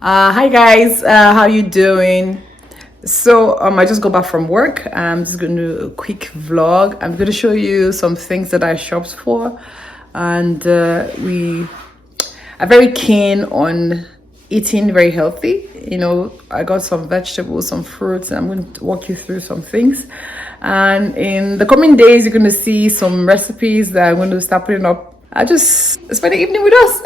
Hi guys, how you doing? So I just got back from work. I'm just gonna do a quick vlog. I'm gonna show you some things that I shopped for, and we are very keen on eating very healthy. I got some vegetables, some fruits, and I'm going to walk you through some things. And in the coming days, you're gonna see some recipes that I'm going to start putting up. I just spend the evening with us.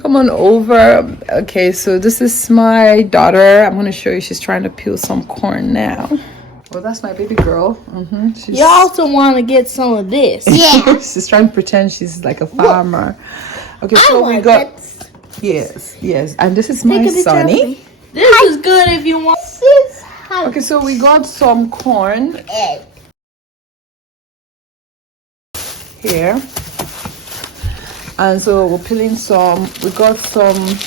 Come on over. Okay, so this is my daughter. I'm gonna show you. She's trying to peel some corn now. Well, that's my baby girl. You also want to get some of this. Yeah. She's trying to pretend she's like a farmer. Okay, so we got yes, and this is my Sonny. This is good if you want. Okay, so we got some corn here. And so we're peeling some. We got some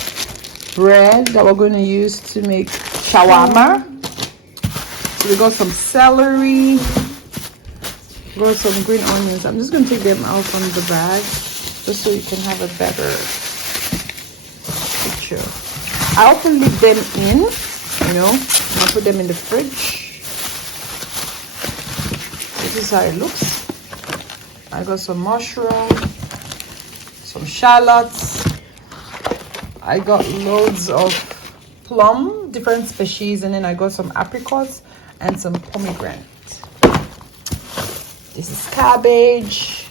bread that we're going to use to make shawarma. So we got some celery. We got some green onions. I'm just going to take them out from the bag just so you can have a better picture. I often leave them in, and I put them in the fridge. This is how it looks. I got some mushroom, some shallots. I got loads of plum, different species, and then I got some apricots and some pomegranate. This is cabbage.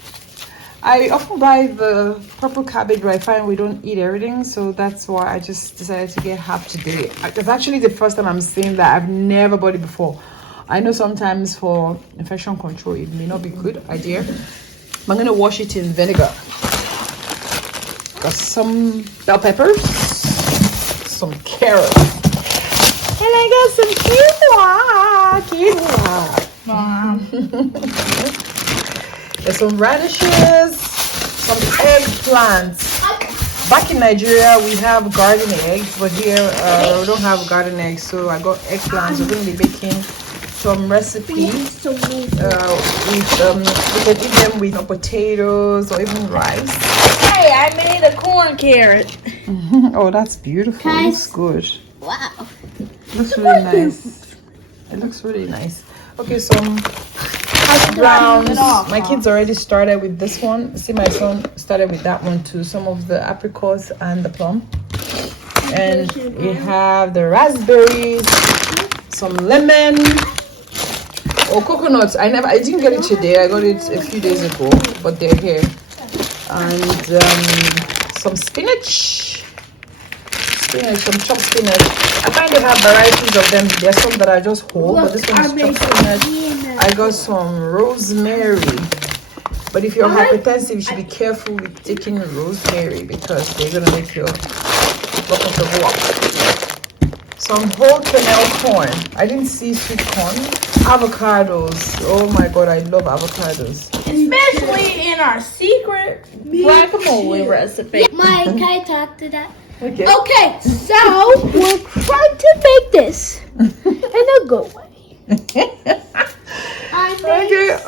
I often buy the purple cabbage, but I find we don't eat everything, so that's why I just decided to get half today. It's actually the first time I'm seeing that. I've never bought it before. I know sometimes for infection control it may not be a good idea. I'm gonna wash it in vinegar. Got some bell peppers, some carrots, and I got some quinoa. There's some radishes, some eggplants. Back in Nigeria, we have garden eggs, but here we don't have garden eggs, so I got eggplants. We're going to be baking some recipes. We can eat them with potatoes or even rice. Hey, I made a corn carrot. Oh, that's beautiful. It looks good. Wow. It looks really nice. It looks really nice. Okay, some hash browns. My kids already started with this one. See, my son started with that one too. Some of the apricots and the plum. And we have the raspberries, some lemon. Oh, coconuts. I didn't get it today. I got it a few days ago, but they're here. And some spinach, some chopped spinach. I find they have varieties of them. There's some that are just whole, but this one is chopped spinach. I got some rosemary, but if you're hypertensive, you should be careful with taking rosemary because they're gonna make your blood pressure go up. Some whole kernel corn. I didn't see sweet corn. Avocados. Oh my god, I love avocados. Especially in our secret guacamole recipe. Mike, can I talk to that? Okay. Okay, so we're trying to make this in a good way. Okay,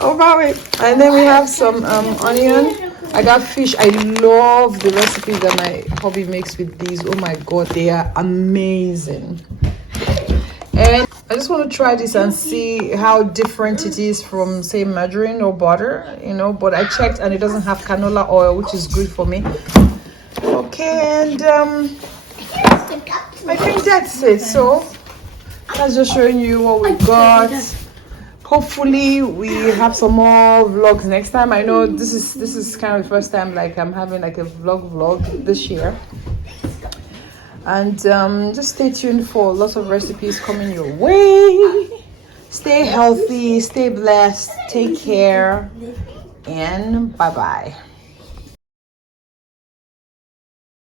over it. And then we have some onion. I got fish. I love the recipes that my hubby makes with these. Oh my god, they are amazing. And I just want to try this and see how different it is from, say, margarine or butter, but I checked and it doesn't have canola oil, which is good for me. Okay, and I think that's it. So that's just showing you what we got. Hopefully we have some more vlogs next time. I know this is kind of the first time like I'm having like a vlog this year. And just stay tuned for lots of recipes coming your way. Stay healthy, stay blessed, take care, and bye-bye.